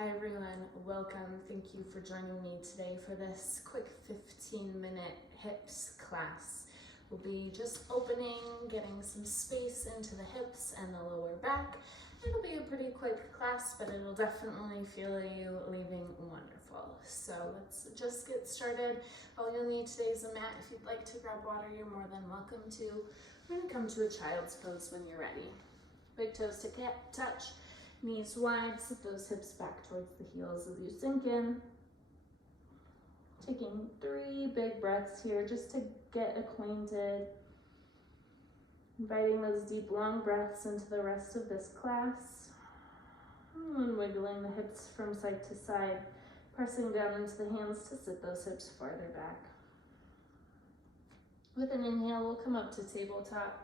Hi everyone, welcome. Thank you for joining me today for this quick 15-minute hips class. We'll be just opening, getting some space into the hips and the lower back. It'll be a pretty quick class, but it'll definitely feel you leaving wonderful. So let's just get started. All you'll need today is a mat. If you'd like to grab water, you're more than welcome to. We're going to come to a child's pose when you're ready. Big toes to touch. Knees wide, sit those hips back towards the heels as you sink in. Taking 3 big breaths here just to get acquainted. Inviting those deep, long breaths into the rest of this class. And wiggling the hips from side to side, pressing down into the hands to sit those hips farther back. With an inhale, we'll come up to tabletop,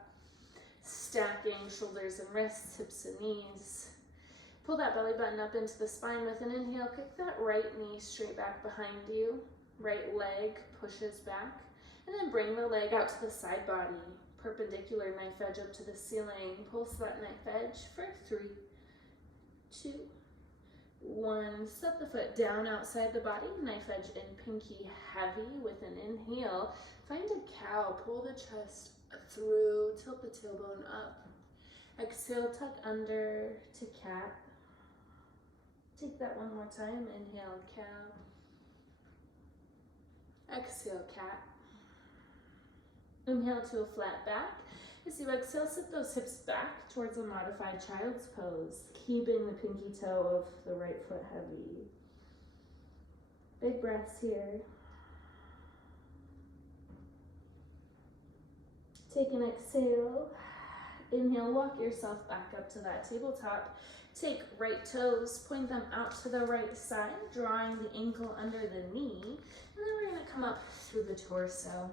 stacking shoulders and wrists, hips and knees. Pull that belly button up into the spine with an inhale. Kick that right knee straight back behind you. Right leg pushes back. And then bring the leg out to the side body. Perpendicular knife edge up to the ceiling. Pulse that knife edge for 3, 2, 1. Set the foot down outside the body. Knife edge in, pinky heavy with an inhale. Find a cow. Pull the chest through. Tilt the tailbone up. Exhale, tuck under to cat. Take that one more time. Inhale, cow. Exhale, cat. Inhale to a flat back. As you exhale, sit those hips back towards a modified child's pose, keeping the pinky toe of the right foot heavy. Big breaths here. Take an exhale. Inhale, walk yourself back up to that tabletop. Take right toes, point them out to the right side, drawing the ankle under the knee. And then we're going to come up through the torso.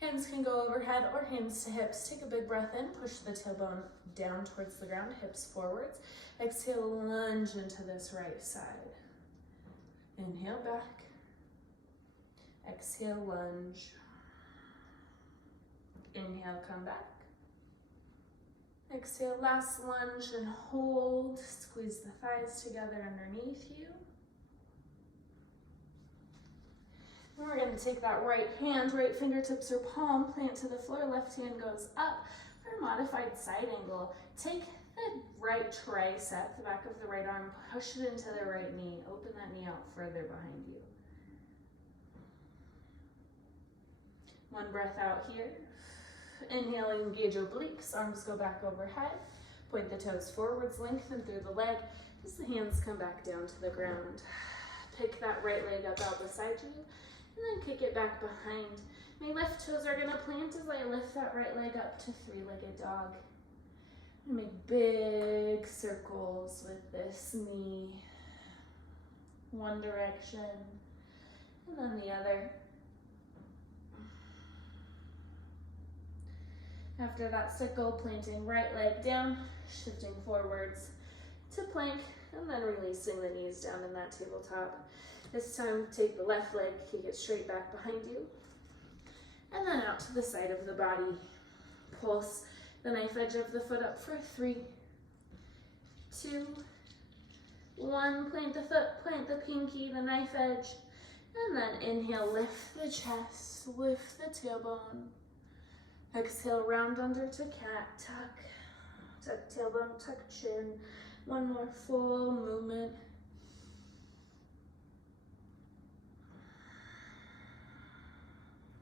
Hands can go overhead or hands to hips. Take a big breath in, push the tailbone down towards the ground, hips forwards. Exhale, lunge into this right side. Inhale back. Exhale, lunge. Inhale, come back. Exhale, last lunge and hold. Squeeze the thighs together underneath you. And we're going to take that right hand, right fingertips or palm, plant to the floor. Left hand goes up for a modified side angle. Take the right tricep, the back of the right arm, push it into the right knee. Open that knee out further behind you. One breath out here. Inhale, engage obliques, arms go back overhead. Point the toes forwards, lengthen through the leg as the hands come back down to the ground. Pick that right leg up out beside you and then kick it back behind. My left toes are going to plant as I lift that right leg up to 3-legged dog. Make big circles with this knee. One direction and then the other. After that sickle, planting right leg down, shifting forwards to plank, and then releasing the knees down in that tabletop. This time, take the left leg, kick it straight back behind you, and then out to the side of the body. Pulse the knife edge of the foot up for 3, 2, 1. Plant the foot, plant the pinky, the knife edge, and then inhale, lift the chest, lift the tailbone. Exhale, round under to cat, tuck tailbone, tuck chin. One more full movement.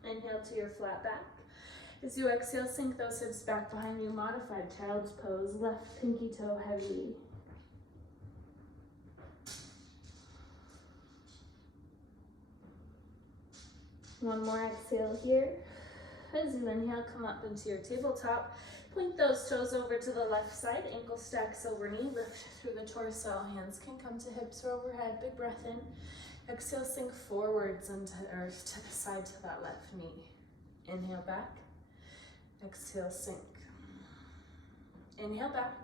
Inhale to your flat back. As you exhale, sink those hips back behind you, modified child's pose, left pinky toe heavy. One more exhale here. As you inhale, come up into your tabletop. Point those toes over to the left side, ankle stacks over knee, lift through the torso. Hands can come to hips or overhead. Big breath in. Exhale, sink forwards into earth to the side to that left knee. Inhale back. Exhale, sink. Inhale back.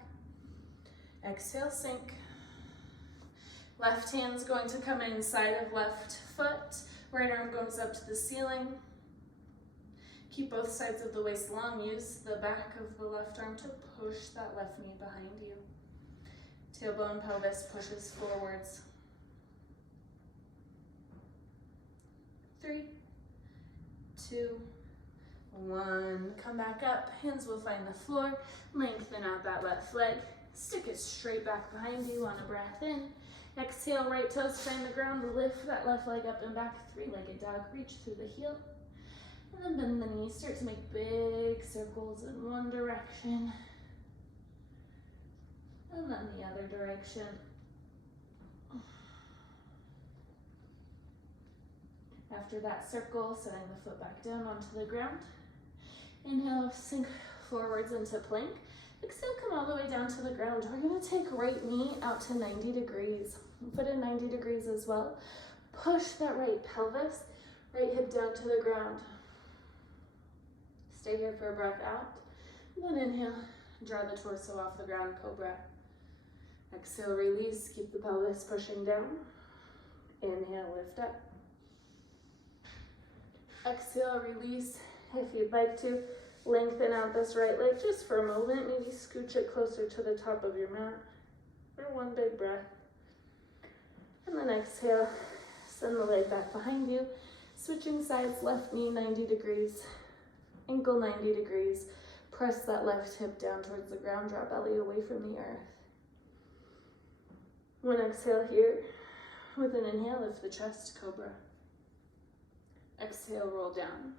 Exhale, sink. Left hand's going to come inside of left foot. Right arm goes up to the ceiling. Keep both sides of the waist long. Use the back of the left arm to push that left knee behind you. Tailbone, pelvis pushes forwards. 3, 2, 1. Come back up. Hands will find the floor. Lengthen out that left leg. Stick it straight back behind you on a breath in. Exhale, right toes find the ground. Lift that left leg up and back. Three-legged dog. Reach through the heel. And then bend the knees. Start to make big circles in one direction. And then the other direction. After that circle, setting the foot back down onto the ground. Inhale, sink forwards into plank. Exhale, come all the way down to the ground. We're gonna take right knee out to 90 degrees. Foot in 90 degrees as well. Push that right pelvis, right hip down to the ground. Stay here for a breath out. Then inhale, draw the torso off the ground, cobra. Exhale, release, keep the pelvis pushing down. Inhale, lift up. Exhale, release. If you'd like to, lengthen out this right leg just for a moment. Maybe scooch it closer to the top of your mat. Or one big breath. And then exhale, send the leg back behind you. Switching sides, left knee 90 degrees. Ankle 90 degrees. Press that left hip down towards the ground. Draw belly away from the earth. One exhale here. With an inhale, lift the chest, cobra. Exhale, roll down.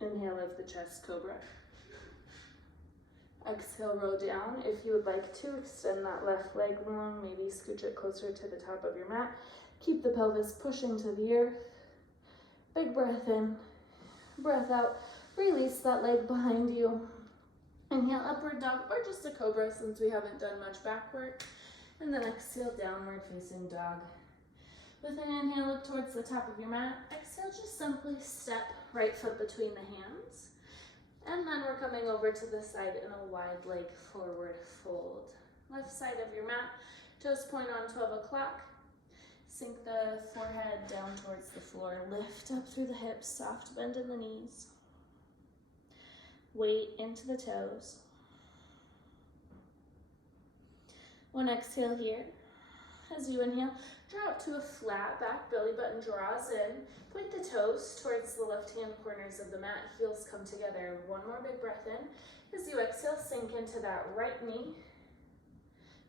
Inhale, lift the chest, cobra. Exhale, roll down. If you would like to, extend that left leg long, maybe scooch it closer to the top of your mat. Keep the pelvis pushing to the earth. Big breath in, breath out. Release that leg behind you. Inhale, upward dog, or just a cobra since we haven't done much back work. And then exhale, downward facing dog. With an inhale, look towards the top of your mat. Exhale, just simply step right foot between the hands. And then we're coming over to the side in a wide leg forward fold. Left side of your mat, toes point on 12 o'clock. Sink the forehead down towards the floor. Lift up through the hips, soft bend in the knees. Weight into the toes. One exhale here. As you inhale, draw up to a flat back, belly button draws in. Point the toes towards the left hand corners of the mat, heels come together. One more big breath in. As you exhale, sink into that right knee.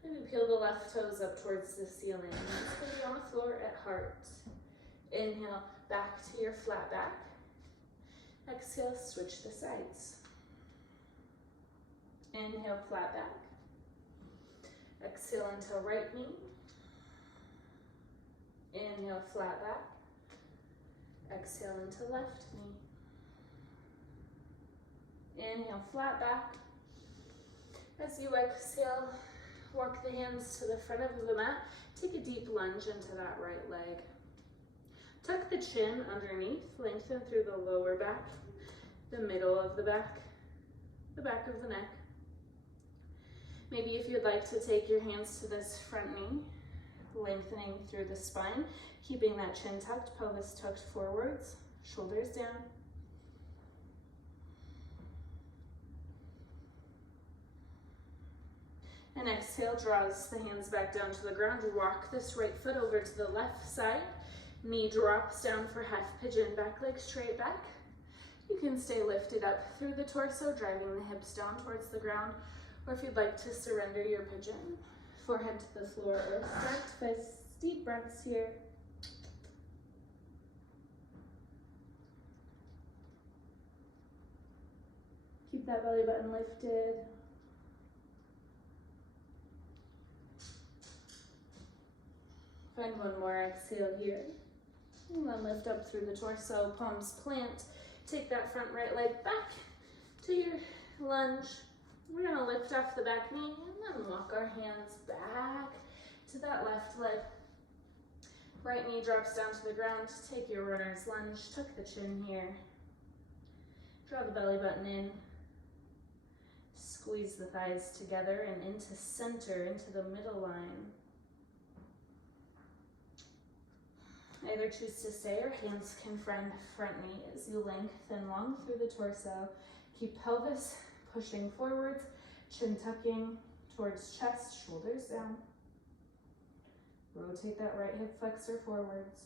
Maybe peel the left toes up towards the ceiling. Knees can be on the floor at heart. Inhale, back to your flat back. Exhale, switch the sides. Inhale, flat back. Exhale until right knee. Inhale, flat back. Exhale into left knee. Inhale, flat back. As you exhale, walk the hands to the front of the mat. Take a deep lunge into that right leg. Tuck the chin underneath. Lengthen through the lower back, the middle of the back of the neck. Maybe if you'd like to take your hands to this front knee, lengthening through the spine, keeping that chin tucked, pelvis tucked forwards, shoulders down. And exhale, draws the hands back down to the ground. Walk this right foot over to the left side. Knee drops down for half pigeon, back leg straight back. You can stay lifted up through the torso, driving the hips down towards the ground. Or if you'd like to surrender your pigeon, forehead to the floor or stacked fists. Deep breaths here. Keep that belly button lifted. Find one more exhale here. And then lift up through the torso, palms plant. Take that front right leg back to your lunge. We're gonna lift off the back knee and then walk our hands back to that left leg. Right knee drops down to the ground. Take your runner's lunge. Tuck the chin here. Draw the belly button in. Squeeze the thighs together and into center, into the middle line. Either choose to stay or hands can friend front knee as you lengthen long through the torso. Keep pelvis pushing forwards, chin tucking towards chest, shoulders down. Rotate that right hip flexor forwards.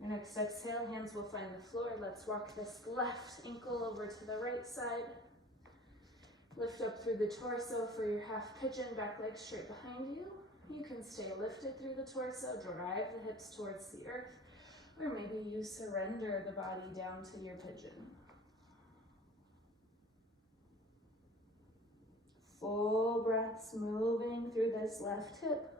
Your next exhale, hands will find the floor. Let's walk this left ankle over to the right side. Lift up through the torso for your half pigeon, back leg straight behind you. You can stay lifted through the torso, drive the hips towards the earth, or maybe you surrender the body down to your pigeon. Full breaths moving through this left hip.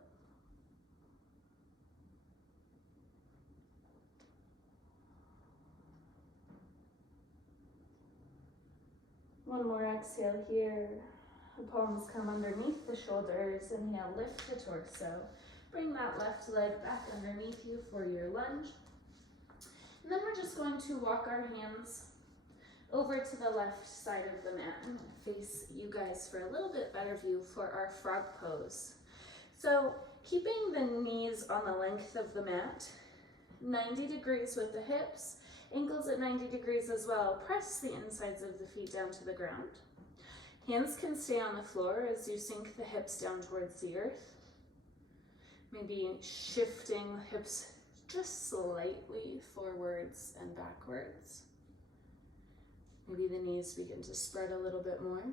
One more exhale here. The palms come underneath the shoulders. Inhale, lift the torso. Bring that left leg back underneath you for your lunge. And then we're just going to walk our hands over to the left side of the mat. I'm going to face you guys for a little bit better view for our frog pose. So keeping the knees on the length of the mat, 90 degrees with the hips, ankles at 90 degrees as well. Press the insides of the feet down to the ground. Hands can stay on the floor as you sink the hips down towards the earth. Maybe shifting the hips just slightly forwards and backwards. Maybe the knees begin to spread a little bit more.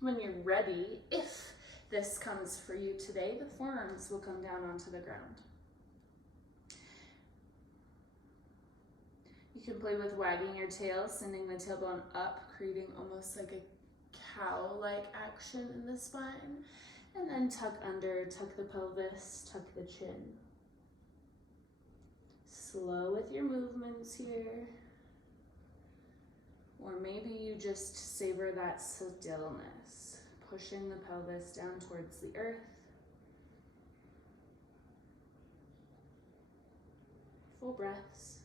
When you're ready, if this comes for you today, the forearms will come down onto the ground. You can play with wagging your tail, sending the tailbone up, creating almost like a cow-like action in the spine. And then tuck under, tuck the pelvis, tuck the chin. Slow with your movements here. Or maybe you just savor that stillness, pushing the pelvis down towards the earth. Full breaths.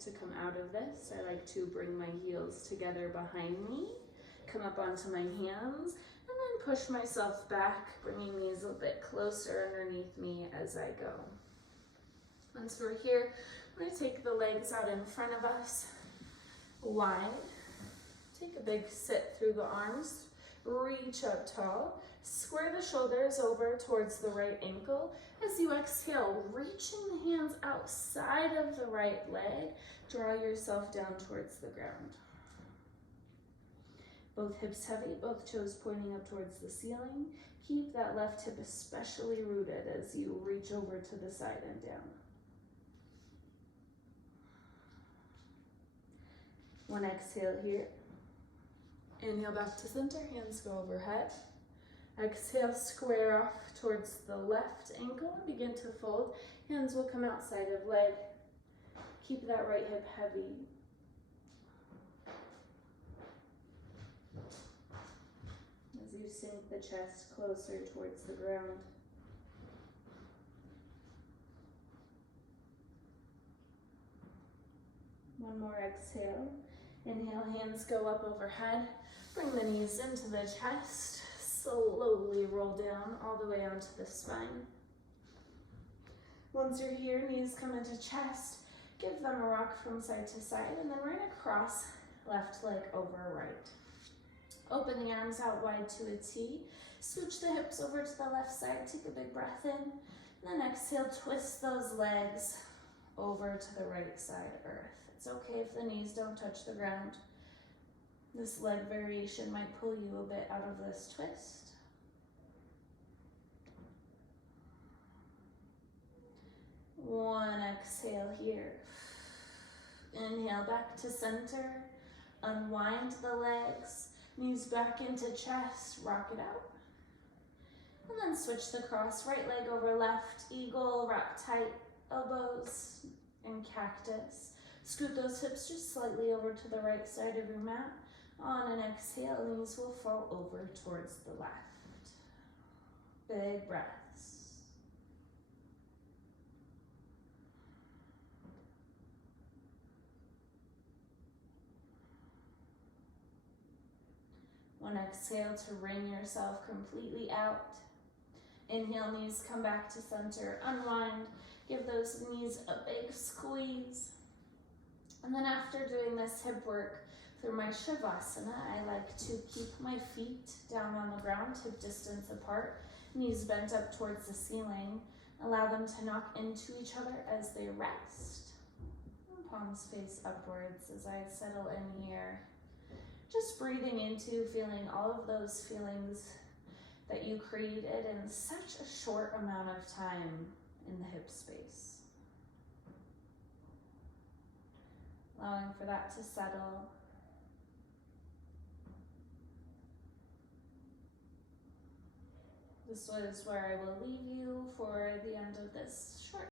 To come out of this, I like to bring my heels together behind me, come up onto my hands, and then push myself back, bringing these a bit closer underneath me as I go. Once we're here, I'm going to take the legs out in front of us, wide. Take a big sit through the arms, reach up tall, square the shoulders over towards the right ankle. As you exhale, reaching the hands outside of the right leg, draw yourself down towards the ground. Both hips heavy, both toes pointing up towards the ceiling. Keep that left hip especially rooted as you reach over to the side and down. One exhale here. Inhale back to center, hands go overhead. Exhale, square off towards the left ankle and begin to fold. Hands will come outside of leg. Keep that right hip heavy. As you sink the chest closer towards the ground. One more exhale. Inhale, hands go up overhead. Bring the knees into the chest. Slowly roll down all the way onto the spine. Once you're here, knees come into chest. Give them a rock from side to side, and then we're going to cross left leg over right. Open the arms out wide to a T. Switch the hips over to the left side. Take a big breath in. And then exhale, twist those legs over to the right side, earth. It's okay if the knees don't touch the ground. This leg variation might pull you a bit out of this twist. One exhale here. Inhale back to center. Unwind the legs. Knees back into chest. Rock it out. And then switch the cross. Right leg over left. Eagle. Wrap tight. Elbows and cactus. Scoot those hips just slightly over to the right side of your mat. On an exhale, knees will fall over towards the left. Big breaths. One exhale to wring yourself completely out. Inhale, knees come back to center, unwind, give those knees a big squeeze. And then after doing this hip work through my Shavasana, I like to keep my feet down on the ground, hip distance apart, knees bent up towards the ceiling. Allow them to knock into each other as they rest. Palms face upwards as I settle in here. Just breathing into, feeling all of those feelings that you created in such a short amount of time in the hip space. Allowing for that to settle. This was where I will leave you for the end of this short